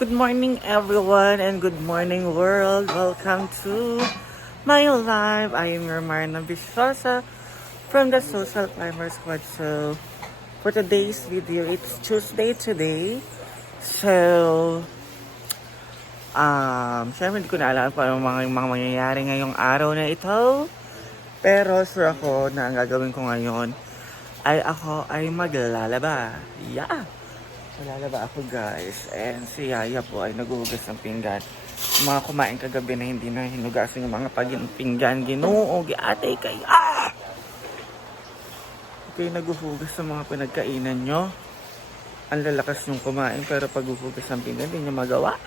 Good morning everyone and good morning world. Welcome to my live. I am your Marna Bishosa from the Social Climber Squad. So for today's video, it's Tuesday today. So syempre hindi ko na alam kung ano mga mangyayari ngayong araw na ito. Pero sure ako na ang gagawin ko ngayon ay ako ay maglalaba. Yeah! Lalaba ako guys, and si Yaya po ay naghuhugas ng pinggan. Yung mga kumain kagabi na hindi na hinugasan yung mga pinggan, Ginoo, ate kaya! Okay, naghuhugas sa mga pinagkainan nyo. Ang lalakas yung kumain, pero pag huhugas ng pinggan, hindi nyo magawa.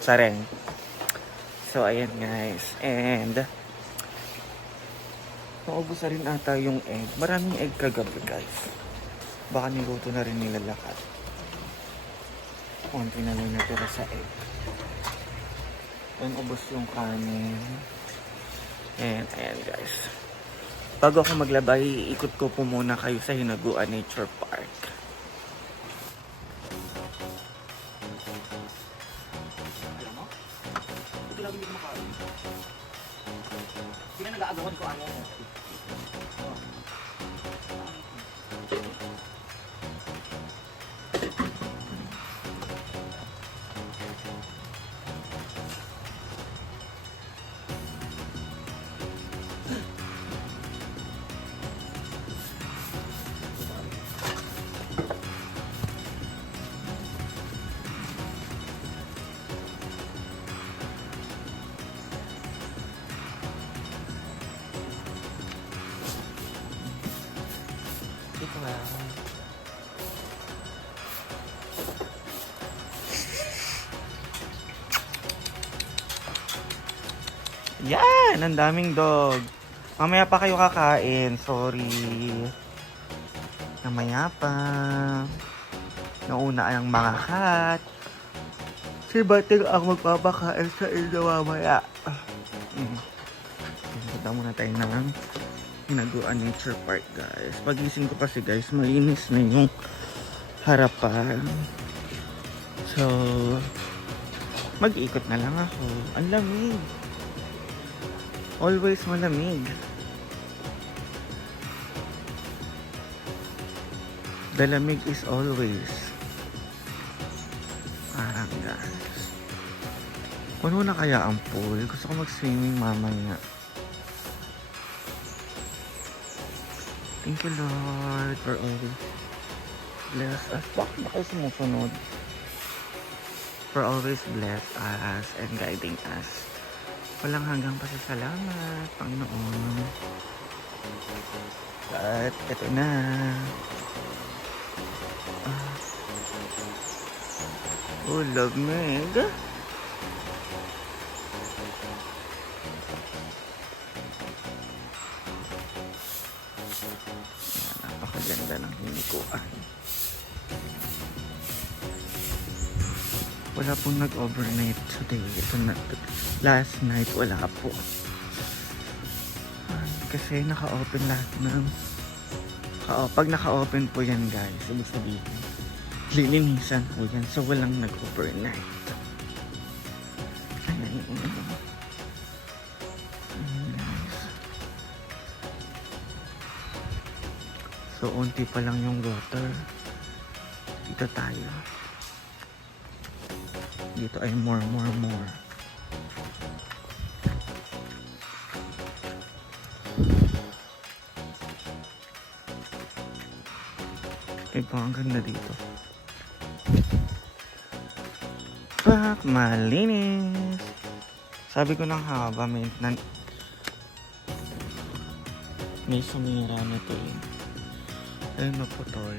Sareng. So, ayan guys, and naubos na rin ata yung egg. Maraming egg kagabi guys. Baka niluto na rin nila lahat. Konti na lang natira sa egg. And ubos yung kanin. And ayan guys. Bago ako maglaba, iikot ko po muna kayo sa Hinaguan Nature Park. Alam mo? Ito lang hindi makain. Hindi na nag-aagawan ko ano. Ito nga. Yan! Ang daming dog. Mamaya pa kayo kakain. Sorry. Mamaya pa. Nauna ang mga cat. Si Bating ang magpapakain sa inyo mamaya. Punta muna tayo ng Hinaguan Nature Park guys. Pagising ko kasi guys, malinis na yung harapan. So, mag-iikot na lang ako. Ang lamig. Always malamig. The lamig is always. Parang guys. Puno na kaya ang pool? Gusto ko mag-swimming mamaya. Thank you Lord for always bless us. Bakit ba kayo sumusunod? For always bless us and guiding us. Walang hanggang pasasalamat, Panginoon. At ito na. Oh, love Meg. Napakaganda ng hinikuan. Wala pong nag-overnight today. Ito na, last night wala po. Kasi naka-open lahat ng pag naka-open po yan guys, ibig sabihin lilinisan po yan, so walang nag-overnight. So unti pa lang yung water. Dito tayo. Dito ay more. Ito ang ganda dito. Pak, malinis. Sabi ko ng haba, may sumira na to eh. Ay, maputol.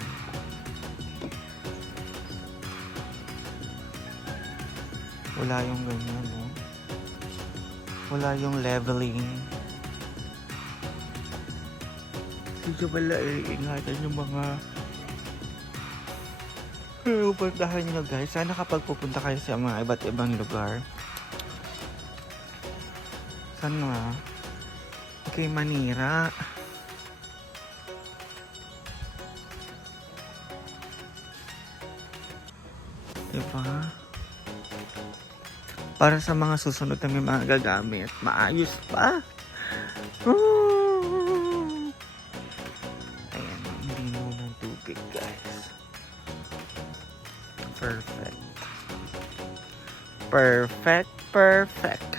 Wala yung ganyan, no? Wala yung leveling. Dito pala ingatan yung mga pupuntahan nyo guys. Sana kapag pupunta kayo sa mga iba't ibang lugar, sana okay manira. Diba? Para sa mga susunod na may mga gagamit, maayos pa. Ayan, hindi muna ng tubig, guys. Perfect. Perfect, perfect.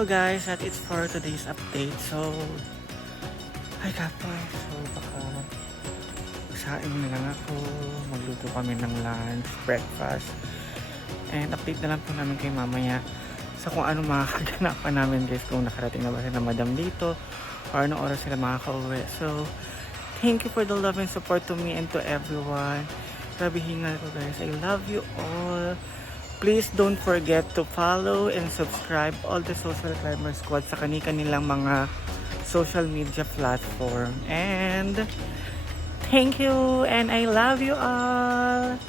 So guys, that is for today's update. So, hi kapoy. So, baka saing na lang ako. Magluto kami ng lunch, breakfast. And update na lang po namin kay mamaya sa kung ano makakaganapan namin guys. Kung nakarating na ba sila madam dito or anong oras sila makaka-uwi. So, thank you for the love and support to me and to everyone. Grabe hingal ko guys. I love you all. Please don't forget to follow and subscribe all the Social Climber Squad sa kanilang mga social media platform. And thank you and I love you all.